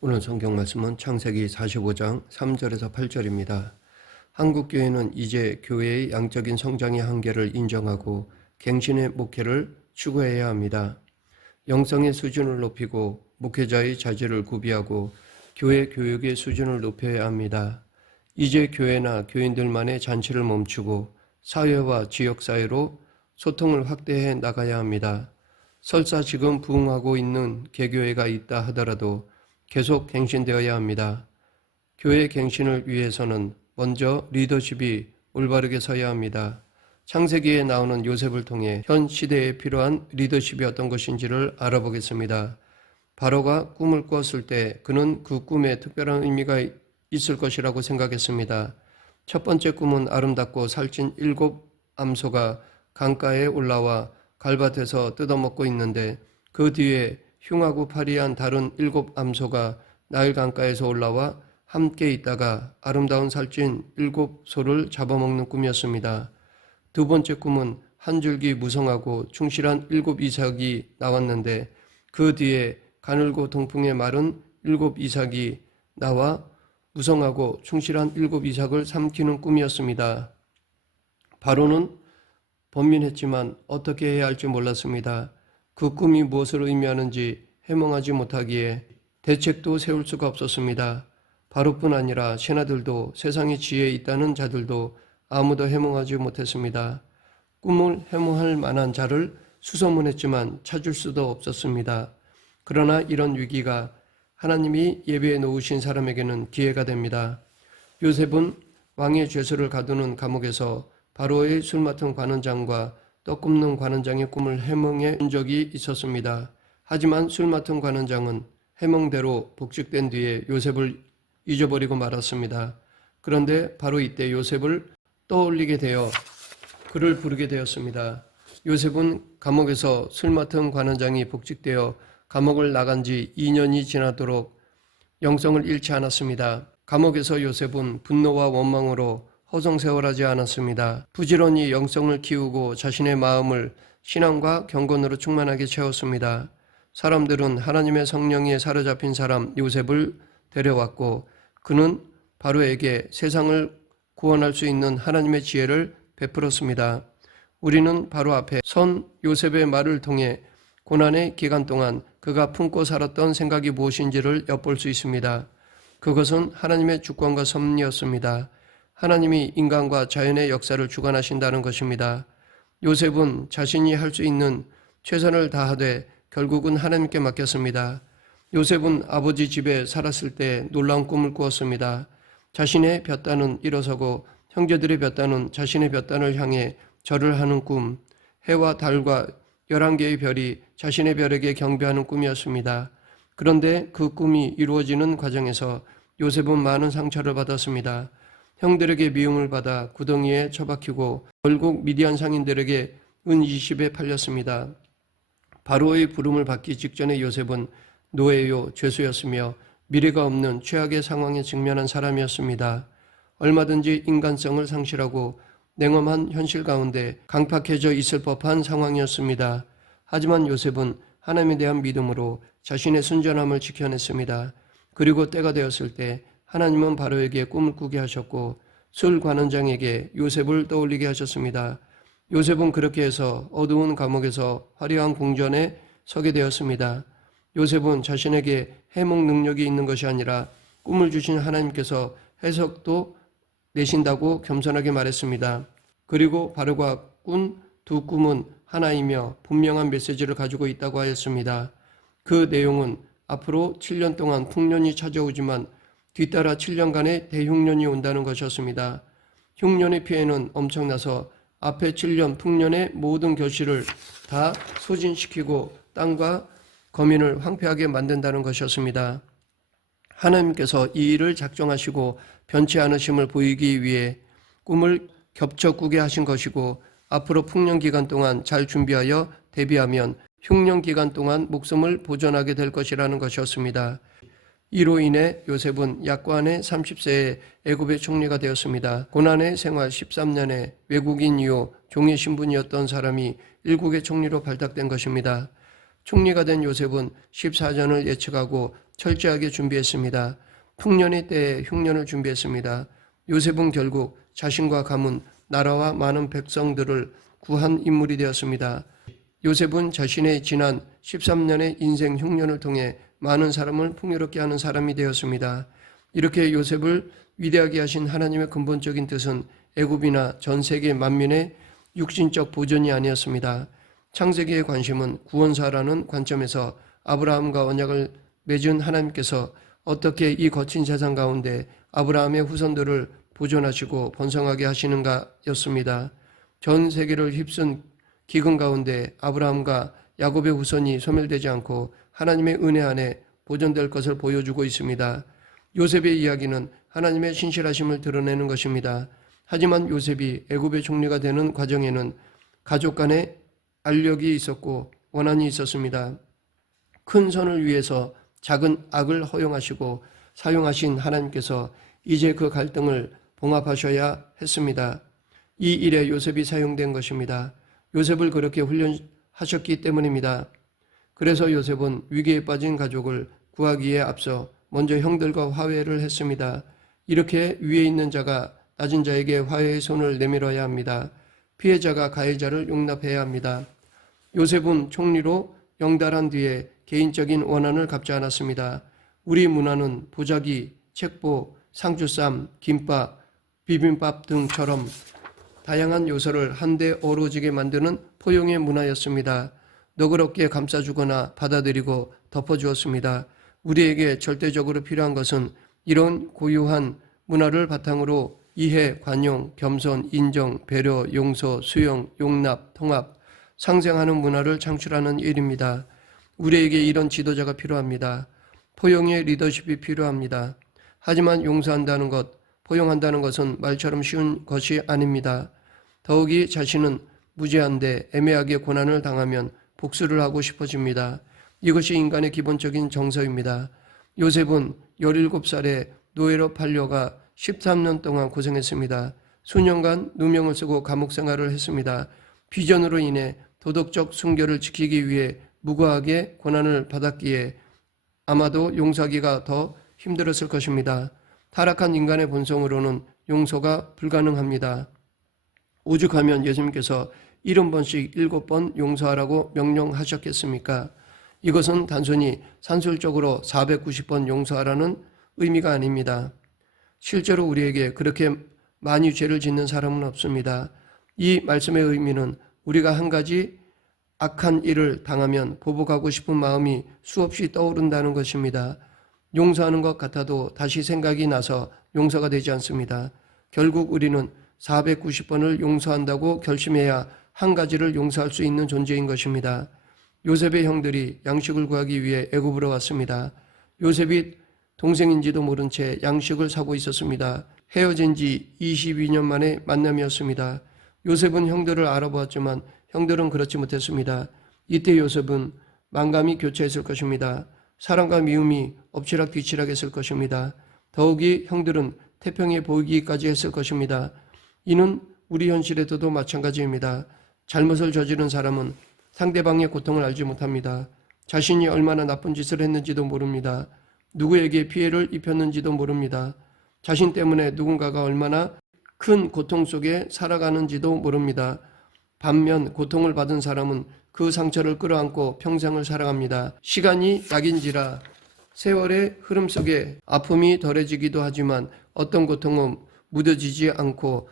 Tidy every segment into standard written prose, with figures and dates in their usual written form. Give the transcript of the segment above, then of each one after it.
오늘 성경 말씀은 창세기 45장 3절에서 8절입니다. 한국교회는 이제 교회의 양적인 성장의 한계를 인정하고 갱신의 목회를 추구해야 합니다. 영성의 수준을 높이고 목회자의 자질을 구비하고 교회 교육의 수준을 높여야 합니다. 이제 교회나 교인들만의 잔치를 멈추고 사회와 지역사회로 소통을 확대해 나가야 합니다. 설사 지금 부흥하고 있는 개교회가 있다 하더라도 계속 갱신되어야 합니다. 교회 갱신을 위해서는 먼저 리더십이 올바르게 서야 합니다. 창세기에 나오는 요셉을 통해 현 시대에 필요한 리더십이 어떤 것인지를 알아보겠습니다. 바로가 꿈을 꾸었을 때 그는 그 꿈에 특별한 의미가 있을 것이라고 생각했습니다. 첫 번째 꿈은 아름답고 살찐 7 암소가 강가에 올라와 갈밭에서 뜯어먹고 있는데 그 뒤에 흉하고 파리한 다른 7 암소가 나일 강가에서 올라와 함께 있다가 아름다운 살찐 7 소를 잡아먹는 꿈이었습니다. 두 번째 꿈은 한 줄기 무성하고 충실한 7 이삭이 나왔는데 그 뒤에 가늘고 동풍에 마른 7 이삭이 나와 무성하고 충실한 7 이삭을 삼키는 꿈이었습니다. 바로는 번민했지만 어떻게 해야 할지 몰랐습니다. 그 꿈이 무엇을 의미하는지 해몽하지 못하기에 대책도 세울 수가 없었습니다. 바로뿐 아니라 신하들도 세상에 지혜 있다는 자들도 아무도 해몽하지 못했습니다. 꿈을 해몽할 만한 자를 수소문했지만 찾을 수도 없었습니다. 그러나 이런 위기가 하나님이 예비해 놓으신 사람에게는 기회가 됩니다. 요셉은 왕의 죄수를 가두는 감옥에서 바로의 술 맡은 관원장과 떡 굽는 관원장의 꿈을 해몽해 본 적이 있었습니다. 하지만 술 맡은 관원장은 해몽대로 복직된 뒤에 요셉을 잊어버리고 말았습니다. 그런데 바로 이때 요셉을 떠올리게 되어 그를 부르게 되었습니다. 요셉은 감옥에서 술 맡은 관원장이 복직되어 감옥을 나간 지 2년이 지나도록 영성을 잃지 않았습니다. 감옥에서 요셉은 분노와 원망으로 허송세월하지 않았습니다. 부지런히 영성을 키우고 자신의 마음을 신앙과 경건으로 충만하게 채웠습니다. 사람들은 하나님의 성령에 사로잡힌 사람 요셉을 데려왔고 그는 바로에게 세상을 구원할 수 있는 하나님의 지혜를 베풀었습니다. 우리는 바로 앞에 선 요셉의 말을 통해 고난의 기간 동안 그가 품고 살았던 생각이 무엇인지를 엿볼 수 있습니다. 그것은 하나님의 주권과 섭리였습니다. 하나님이 인간과 자연의 역사를 주관하신다는 것입니다. 요셉은 자신이 할 수 있는 최선을 다하되 결국은 하나님께 맡겼습니다. 요셉은 아버지 집에 살았을 때 놀라운 꿈을 꾸었습니다. 자신의 볕단은 일어서고 형제들의 볕단은 자신의 볕단을 향해 절을 하는 꿈, 해와 달과 11개의 별이 자신의 별에게 경배하는 꿈이었습니다. 그런데 그 꿈이 이루어지는 과정에서 요셉은 많은 상처를 받았습니다. 형들에게 미움을 받아 구덩이에 처박히고 결국 미디안 상인들에게 은 20에 팔렸습니다. 바로의 부름을 받기 직전에 요셉은 노예요, 죄수였으며 미래가 없는 최악의 상황에 직면한 사람이었습니다. 얼마든지 인간성을 상실하고 냉엄한 현실 가운데 강팍해져 있을 법한 상황이었습니다. 하지만 요셉은 하나님에 대한 믿음으로 자신의 순전함을 지켜냈습니다. 그리고 때가 되었을 때 하나님은 바로에게 꿈을 꾸게 하셨고 술 관원장에게 요셉을 떠올리게 하셨습니다. 요셉은 그렇게 해서 어두운 감옥에서 화려한 궁전에 서게 되었습니다. 요셉은 자신에게 해몽 능력이 있는 것이 아니라 꿈을 주신 하나님께서 해석도 내신다고 겸손하게 말했습니다. 그리고 바로가 꾼 두 꿈은 하나이며 분명한 메시지를 가지고 있다고 하였습니다. 그 내용은 앞으로 7년 동안 풍년이 찾아오지만 뒤따라 7년간의 대흉년이 온다는 것이었습니다. 흉년의 피해는 엄청나서 앞에 7년 풍년의 모든 결실을 다 소진시키고 땅과 거민을 황폐하게 만든다는 것이었습니다. 하나님께서 이 일을 작정하시고 변치 않으심을 보이기 위해 꿈을 겹쳐 꾸게 하신 것이고 앞으로 풍년 기간 동안 잘 준비하여 대비하면 흉년 기간 동안 목숨을 보존하게 될 것이라는 것이었습니다. 이로 인해 요셉은 약관의 30세에 애굽의 총리가 되었습니다. 고난의 생활 13년에 외국인 이후 종의 신분이었던 사람이 일국의 총리로 발탁된 것입니다. 총리가 된 요셉은 14전을 예측하고 철저하게 준비했습니다. 풍년의 때에 흉년을 준비했습니다. 요셉은 결국 자신과 가문, 나라와 많은 백성들을 구한 인물이 되었습니다. 요셉은 자신의 지난 13년의 인생 흉년을 통해 많은 사람을 풍요롭게 하는 사람이 되었습니다. 이렇게 요셉을 위대하게 하신 하나님의 근본적인 뜻은 애굽이나 전 세계 만민의 육신적 보존이 아니었습니다. 창세기의 관심은 구원사라는 관점에서 아브라함과 언약을 맺은 하나님께서 어떻게 이 거친 세상 가운데 아브라함의 후손들을 보존하시고 번성하게 하시는가였습니다. 전 세계를 휩쓴 기근 가운데 아브라함과 야곱의 후손이 소멸되지 않고 하나님의 은혜 안에 보존될 것을 보여주고 있습니다. 요셉의 이야기는 하나님의 신실하심을 드러내는 것입니다. 하지만 요셉이 애굽의 총리가 되는 과정에는 가족 간에 알력이 있었고 원한이 있었습니다. 큰 선을 위해서 작은 악을 허용하시고 사용하신 하나님께서 이제 그 갈등을 봉합하셔야 했습니다. 이 일에 요셉이 사용된 것입니다. 요셉을 그렇게 훈련하셨기 때문입니다. 그래서 요셉은 위기에 빠진 가족을 구하기에 앞서 먼저 형들과 화해를 했습니다. 이렇게 위에 있는 자가 낮은 자에게 화해의 손을 내밀어야 합니다. 피해자가 가해자를 용납해야 합니다. 요셉은 총리로 영달한 뒤에 개인적인 원한을 갚지 않았습니다. 우리 문화는 보자기, 책보, 상추쌈, 김밥, 비빔밥 등처럼 다양한 요소를 한데 어우러지게 만드는 포용의 문화였습니다. 너그럽게 감싸주거나 받아들이고 덮어주었습니다. 우리에게 절대적으로 필요한 것은 이런 고유한 문화를 바탕으로 이해, 관용, 겸손, 인정, 배려, 용서, 수용, 용납, 통합, 상생하는 문화를 창출하는 일입니다. 우리에게 이런 지도자가 필요합니다. 포용의 리더십이 필요합니다. 하지만 용서한다는 것, 포용한다는 것은 말처럼 쉬운 것이 아닙니다. 더욱이 자신은 무죄한데 애매하게 고난을 당하면 복수를 하고 싶어집니다. 이것이 인간의 기본적인 정서입니다. 요셉은 17살에 노예로 팔려가 13년 동안 고생했습니다. 수년간 누명을 쓰고 감옥 생활을 했습니다. 비전으로 인해 도덕적 순결을 지키기 위해 무고하게 고난을 받았기에 아마도 용서하기가 더 힘들었을 것입니다. 타락한 인간의 본성으로는 용서가 불가능합니다. 오죽하면 예수님께서 70번씩 7번 용서하라고 명령하셨겠습니까? 이것은 단순히 산술적으로 490번 용서하라는 의미가 아닙니다. 실제로 우리에게 그렇게 많이 죄를 짓는 사람은 없습니다. 이 말씀의 의미는 우리가 한 가지 악한 일을 당하면 보복하고 싶은 마음이 수없이 떠오른다는 것입니다. 용서하는 것 같아도 다시 생각이 나서 용서가 되지 않습니다. 결국 우리는 490번을 용서한다고 결심해야 한 가지를 용서할 수 있는 존재인 것입니다. 요셉의 형들이 양식을 구하기 위해 애굽으로 왔습니다. 요셉이 동생인지도 모른 채 양식을 사고 있었습니다. 헤어진 지 22년 만의 만남이었습니다. 요셉은 형들을 알아보았지만 형들은 그렇지 못했습니다. 이때 요셉은 만감이 교차했을 것입니다. 사랑과 미움이 엎치락뒤치락했을 것입니다. 더욱이 형들은 태평해 보이기까지 했을 것입니다. 이는 우리 현실에서도 마찬가지입니다. 잘못을 저지른 사람은 상대방의 고통을 알지 못합니다. 자신이 얼마나 나쁜 짓을 했는지도 모릅니다. 누구에게 피해를 입혔는지도 모릅니다. 자신 때문에 누군가가 얼마나 큰 고통 속에 살아가는지도 모릅니다. 반면 고통을 받은 사람은 그 상처를 끌어안고 평생을 살아갑니다. 시간이 약인지라 세월의 흐름 속에 아픔이 덜해지기도 하지만 어떤 고통은 묻어지지 않고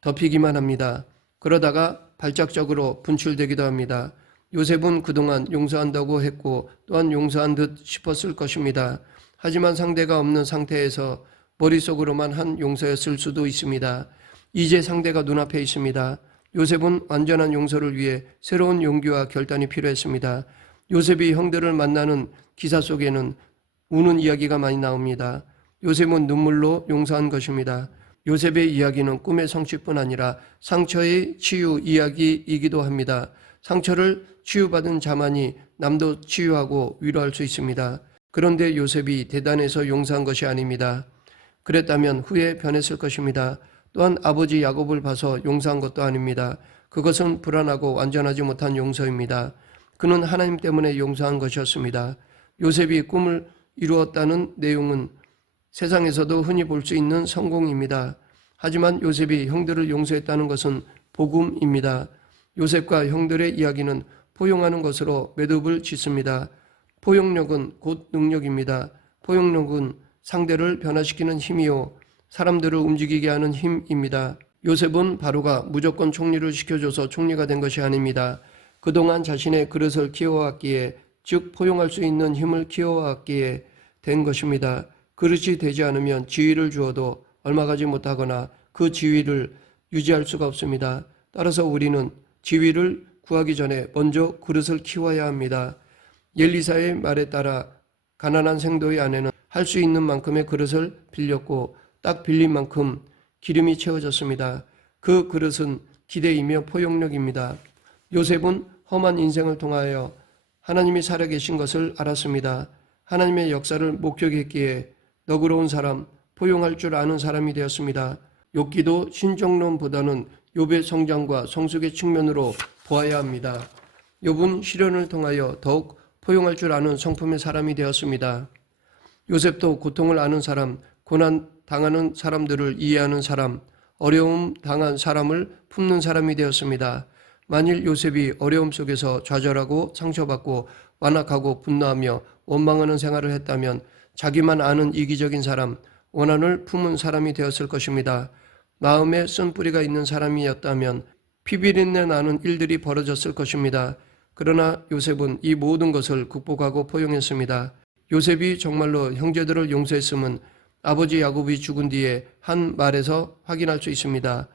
덮이기만 합니다. 그러다가 발작적으로 분출되기도 합니다. 요셉은 그동안 용서한다고 했고 또한 용서한 듯 싶었을 것입니다. 하지만 상대가 없는 상태에서 머릿속으로만 한 용서였을 수도 있습니다. 이제 상대가 눈앞에 있습니다. 요셉은 완전한 용서를 위해 새로운 용기와 결단이 필요했습니다. 요셉이 형들을 만나는 기사 속에는 우는 이야기가 많이 나옵니다. 요셉은 눈물로 용서한 것입니다. 요셉의 이야기는 꿈의 성취뿐 아니라 상처의 치유 이야기이기도 합니다. 상처를 치유받은 자만이 남도 치유하고 위로할 수 있습니다. 그런데 요셉이 대단해서 용서한 것이 아닙니다. 그랬다면 후에 변했을 것입니다. 또한 아버지 야곱을 봐서 용서한 것도 아닙니다. 그것은 불안하고 완전하지 못한 용서입니다. 그는 하나님 때문에 용서한 것이었습니다. 요셉이 꿈을 이루었다는 내용은 세상에서도 흔히 볼 수 있는 성공입니다. 하지만 요셉이 형들을 용서했다는 것은 복음입니다. 요셉과 형들의 이야기는 포용하는 것으로 매듭을 짓습니다. 포용력은 곧 능력입니다. 포용력은 상대를 변화시키는 힘이요 사람들을 움직이게 하는 힘입니다. 요셉은 바로가 무조건 총리를 시켜줘서 총리가 된 것이 아닙니다. 그동안 자신의 그릇을 키워왔기에, 즉 포용할 수 있는 힘을 키워왔기에 된 것입니다. 그릇이 되지 않으면 지위를 주어도 얼마 가지 못하거나 그 지위를 유지할 수가 없습니다. 따라서 우리는 지위를 구하기 전에 먼저 그릇을 키워야 합니다. 엘리사의 말에 따라 가난한 생도의 아내는 할 수 있는 만큼의 그릇을 빌렸고 딱 빌린 만큼 기름이 채워졌습니다. 그 그릇은 기대이며 포용력입니다. 요셉은 험한 인생을 통하여 하나님이 살아계신 것을 알았습니다. 하나님의 역사를 목격했기에 너그러운 사람, 포용할 줄 아는 사람이 되었습니다. 욥기도 신정론보다는 욥의 성장과 성숙의 측면으로 보아야 합니다. 욥은 시련을 통하여 더욱 포용할 줄 아는 성품의 사람이 되었습니다. 요셉도 고통을 아는 사람, 고난 당하는 사람들을 이해하는 사람, 어려움 당한 사람을 품는 사람이 되었습니다. 만일 요셉이 어려움 속에서 좌절하고 상처받고 완악하고 분노하며 원망하는 생활을 했다면 자기만 아는 이기적인 사람, 원한을 품은 사람이 되었을 것입니다. 마음에 쓴뿌리가 있는 사람이었다면 피비린내 나는 일들이 벌어졌을 것입니다. 그러나 요셉은 이 모든 것을 극복하고 포용했습니다. 요셉이 정말로 형제들을 용서했음은 아버지 야곱이 죽은 뒤에 한 말에서 확인할 수 있습니다.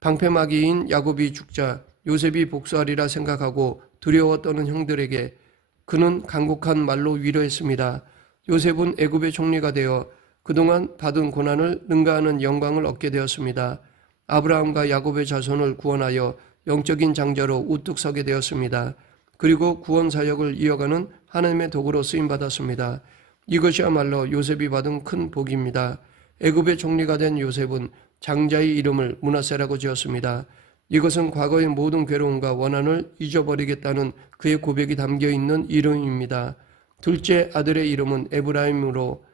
방패막이인 야곱이 죽자 요셉이 복수하리라 생각하고 두려워 떠는 형들에게 그는 간곡한 말로 위로했습니다. 요셉은 애굽의 총리가 되어 그동안 받은 고난을 능가하는 영광을 얻게 되었습니다. 아브라함과 야곱의 자손을 구원하여 영적인 장자로 우뚝 서게 되었습니다. 그리고 구원 사역을 이어가는 하나님의 도구로 쓰임받았습니다. 이것이야말로 요셉이 받은 큰 복입니다. 애굽의 총리가 된 요셉은 장자의 이름을 므낫세라고 지었습니다. 이것은 과거의 모든 괴로움과 원한을 잊어버리겠다는 그의 고백이 담겨있는 이름입니다. 둘째 아들의 이름은 에브라임으로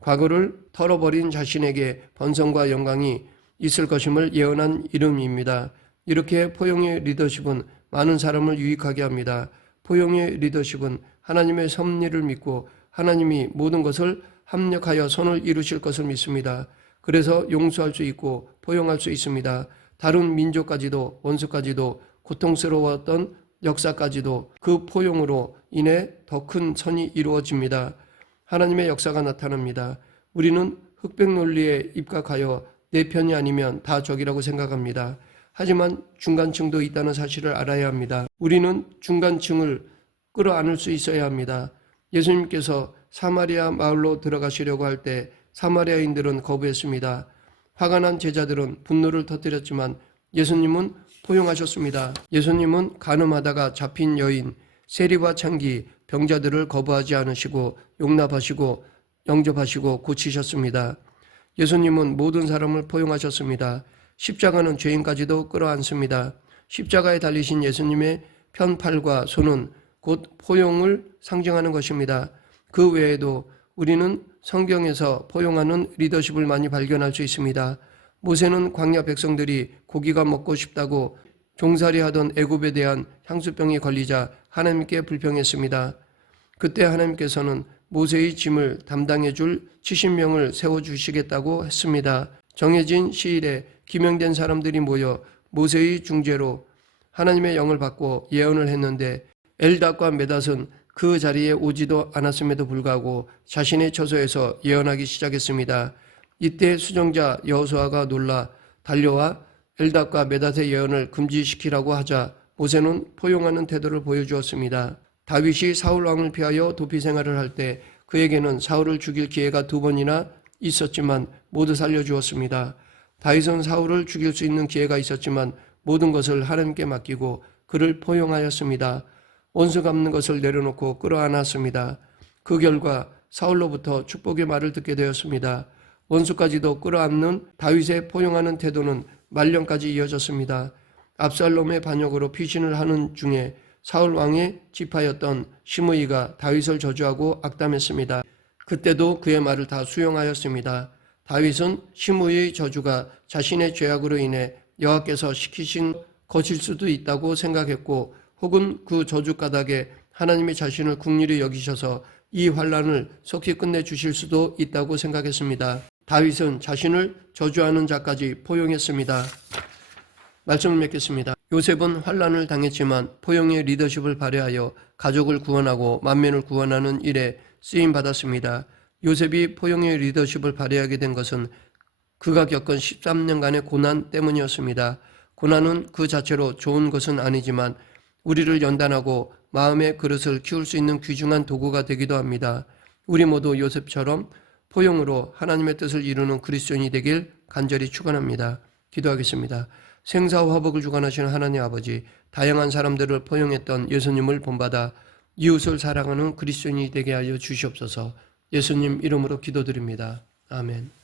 과거를 털어버린 자신에게 번성과 영광이 있을 것임을 예언한 이름입니다. 이렇게 포용의 리더십은 많은 사람을 유익하게 합니다. 포용의 리더십은 하나님의 섭리를 믿고 하나님이 모든 것을 합력하여 선을 이루실 것을 믿습니다. 그래서 용서할 수 있고 포용할 수 있습니다. 다른 민족까지도 원수까지도 고통스러웠던 역사까지도 그 포용으로 인해 더 큰 선이 이루어집니다. 하나님의 역사가 나타납니다. 우리는 흑백 논리에 입각하여 내 편이 아니면 다 적이라고 생각합니다. 하지만 중간층도 있다는 사실을 알아야 합니다. 우리는 중간층을 끌어안을 수 있어야 합니다. 예수님께서 사마리아 마을로 들어가시려고 할 때 사마리아인들은 거부했습니다. 화가 난 제자들은 분노를 터뜨렸지만 예수님은 포용하셨습니다. 예수님은 간음하다가 잡힌 여인, 세리와 창기, 병자들을 거부하지 않으시고 용납하시고 영접하시고 고치셨습니다. 예수님은 모든 사람을 포용하셨습니다. 십자가는 죄인까지도 끌어안습니다. 십자가에 달리신 예수님의 편팔과 손은 곧 포용을 상징하는 것입니다. 그 외에도 우리는 성경에서 포용하는 리더십을 많이 발견할 수 있습니다. 모세는 광야 백성들이 고기가 먹고 싶다고 종살이하던 애굽에 대한 향수병이 걸리자 하나님께 불평했습니다. 그때 하나님께서는 모세의 짐을 담당해 줄 70명을 세워주시겠다고 했습니다. 정해진 시일에 기명된 사람들이 모여 모세의 중재로 하나님의 영을 받고 예언을 했는데 엘닷과 메닷은 그 자리에 오지도 않았음에도 불구하고 자신의 처소에서 예언하기 시작했습니다. 이때 수정자 여호수아가 놀라 달려와 엘닷과 메닷의 예언을 금지시키라고 하자 모세는 포용하는 태도를 보여주었습니다. 다윗이 사울 왕을 피하여 도피 생활을 할 때 그에게는 사울을 죽일 기회가 2번이나 있었지만 모두 살려주었습니다. 다윗은 사울을 죽일 수 있는 기회가 있었지만 모든 것을 하나님께 맡기고 그를 포용하였습니다. 원수 갚는 것을 내려놓고 끌어안았습니다. 그 결과 사울로부터 축복의 말을 듣게 되었습니다. 원수까지도 끌어안는 다윗의 포용하는 태도는 말년까지 이어졌습니다. 압살롬의 반역으로 피신을 하는 중에 사울 왕의 지파였던 시므이가 다윗을 저주하고 악담했습니다. 그때도 그의 말을 다 수용하였습니다. 다윗은 시므이의 저주가 자신의 죄악으로 인해 여호와께서 시키신 것일 수도 있다고 생각했고, 혹은 그 저주 까닭에 하나님이 자신을 긍휼히 여기셔서 이 환난을 속히 끝내주실 수도 있다고 생각했습니다. 다윗은 자신을 저주하는 자까지 포용했습니다. 말씀을 맺겠습니다. 요셉은 환난을 당했지만 포용의 리더십을 발휘하여 가족을 구원하고 만민을 구원하는 일에 쓰임받았습니다. 요셉이 포용의 리더십을 발휘하게 된 것은 그가 겪은 13년간의 고난 때문이었습니다. 고난은 그 자체로 좋은 것은 아니지만 우리를 연단하고 마음의 그릇을 키울 수 있는 귀중한 도구가 되기도 합니다. 우리 모두 요셉처럼 포용으로 하나님의 뜻을 이루는 그리스도인이 되길 간절히 축원합니다. 기도하겠습니다. 생사와 화복을 주관하시는 하나님 아버지, 다양한 사람들을 포용했던 예수님을 본받아 이웃을 사랑하는 그리스도인이 되게 하여 주시옵소서. 예수님 이름으로 기도드립니다. 아멘.